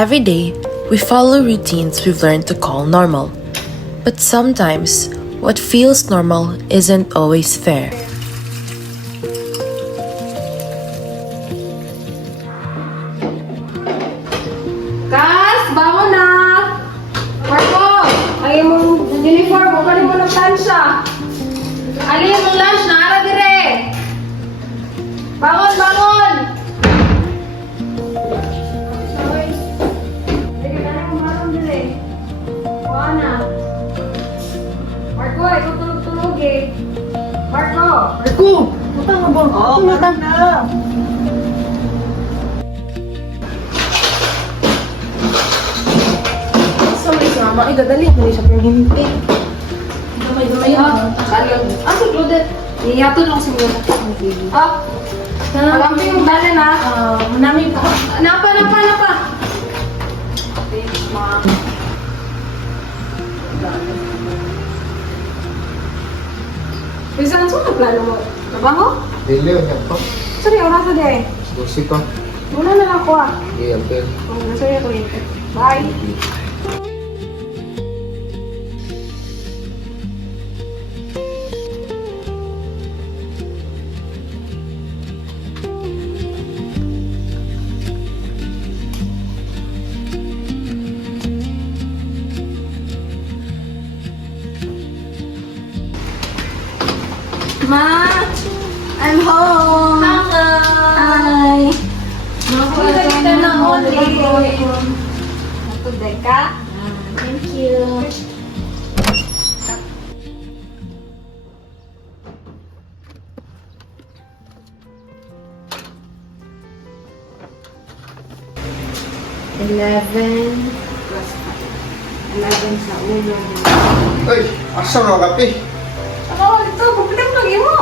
Every day, we follow routines we've learned to call normal. But sometimes, what feels normal isn't always fair. Kas, bangon na! Marco, ay mong uniform, mabalin mo ng tansya. Alin mong lunch, naara dire! Bangon, bangon! Sige, dali mo bangon dire. Kuha na. Marco, ikaw tulog-tulog eh. Marco! Marco! Matang nga ba? Oo, matang na! Mama, igadali ko siya pero hindi. Gamay ha. Kalyon. Ano, Claudette? Iyato lang si Muna. Ah, malampi yung dali na. Manami ko. Napa. Okay, ma. Bisan, saan ang plano mo? Trabaho? Dili, yan pa. Sorry, oras na di. Susi pa. Muna na lang ako ah. Iya, okay. Sorry ako yun. Bye. Ma, I'm home. Hello. Hi. Nakita kita na only. Ito, Deka. Thank you. Eleven plus 5. 11 sa ulo. Ay, asa nga kape? Ako, ito, pagpili mo lang mo.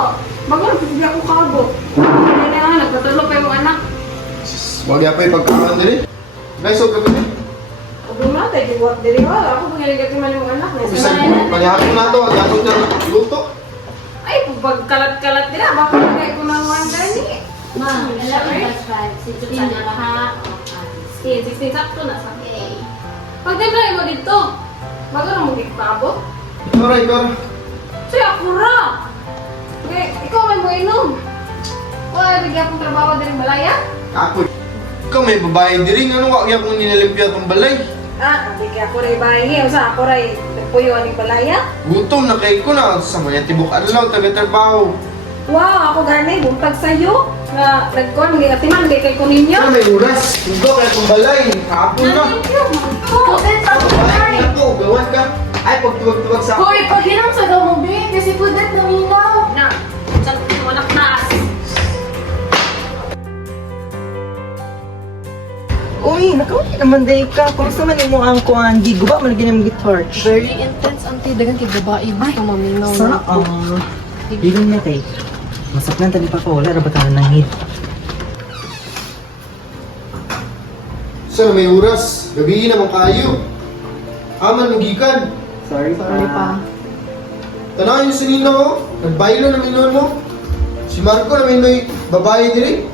Bago nagpipili ako kabo. Hindi na nga, nagpatulog pa yung anak. Wag ya pa ipagkakaan dili. Guys, og kape. Huwag mo natin, iwag diri wala. Ako pagkaligat man yung anak. Bisan palihapon na to, ang akong na luto. Ay, pagkalat-kalat nila, baka kaya ko nang mga gani. Ma, 11 plus 5. 16 na ha. 16 sakto na sa pagdagay mo dito. Bago na mo kikpabo. Alright, ikaw. Say, ako ra! Okay, ikaw may mo inom. Wala, bigyan akong trabaho din balaya? Ako. Ikaw may babae diri nga ano wag ya kung ninalimpya tong balay. Bigyan ako rin bahay. Usa ako rin nagpuyo ang balaya? Gutom na kay ko na sa mga tibok adlaw taga-trabaho. Wow, ako gani, buntag sa'yo. Na nagkuhan, mga atiman, di kay ko ninyo. Ano may oras? Tugo kay tong balay. Hapon na. Thank you, Marco. Babae na to, gawan ka. Ay, pagtuwag-tuwag sa Hoy, pag-inom sa daw mo, babe. Kasi pudet na minaw. Na, saan mo anak naas? Uy, nakawin naman day ka. Kung sa man mo ang kuhan, giguba man ginam torch. Very intense, auntie. Dagan kay babae. Gusto maminaw. Saan? Bigong na tay. Masaknan tani pa ko, wala ra batahan ng hit. Sir, may oras. Gabi naman kayo. Aman magikan. Sorry pa. Tanaw yung sinino ko. Nagbaylo na minon mo. Si Marco na may babae diri.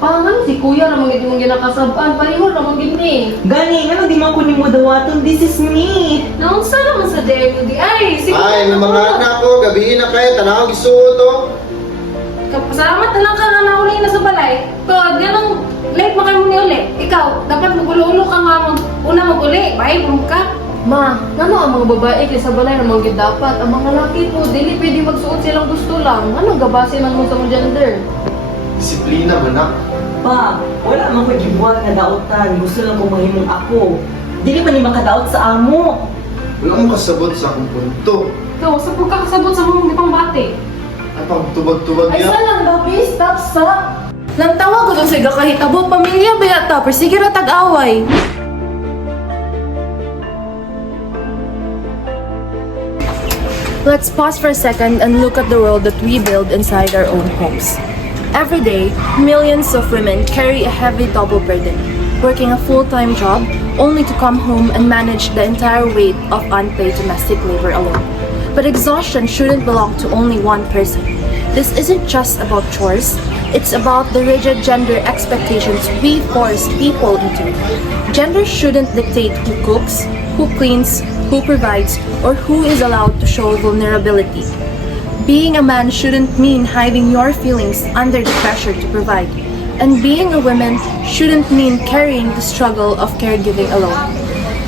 Pangan si kuya na mga itong ginakasabaan. Palihor na mga gini. Gani, ano di man kunin mo dawaton? This is me. Naunsa naman sa day mo di. Ay, sige. Ay, may mga anak ko. Gabi na kayo. Tanaw gisuot to. Salamat na lang ka na nauli na sa balay. Kod, ganang late mo kayo muni uli. Ikaw, dapat magulo-ulo ka nga una mag-uli. Bye, brum ka. Ma, ano ang mga babae kay sa balay na mga dapat? Ang mga laki po, dili pwede magsuot silang gusto lang. Anong gabase ng mo sa mong gender? Disiplina man na. Pa, wala man ko gibuhat nga daotan. Gusto lang kong mahimong ako. Dili man ni makadaot sa amo. Wala mo kasabot sa akong punto. Ikaw, sa pagkakasabot sa mga pang bate. Ay, pagtubag-tubag Ay, niya. lang daw, please, stop. Nang tawag ko sa kahitabo, pamilya ba yata? Pero sige ra tag-away. Let's pause for a second and look at the world that we build inside our own homes. Every day, millions of women carry a heavy double burden, working a full-time job, only to come home and manage the entire weight of unpaid domestic labor alone. But exhaustion shouldn't belong to only one person. This isn't just about chores, it's about the rigid gender expectations we force people into. Gender shouldn't dictate who cooks, who cleans, who provides, or who is allowed to show vulnerability. Being a man shouldn't mean hiding your feelings under the pressure to provide. And being a woman shouldn't mean carrying the struggle of caregiving alone.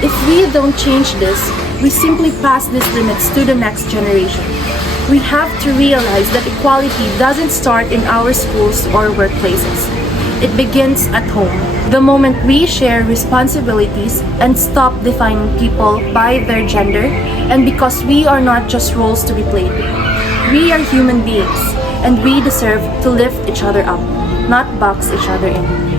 If we don't change this, we simply pass these limits to the next generation. We have to realize that equality doesn't start in our schools or workplaces. It begins at home. The moment we share responsibilities and stop defining people by their gender, and because we are not just roles to be played. We are human beings, and we deserve to lift each other up, not box each other in.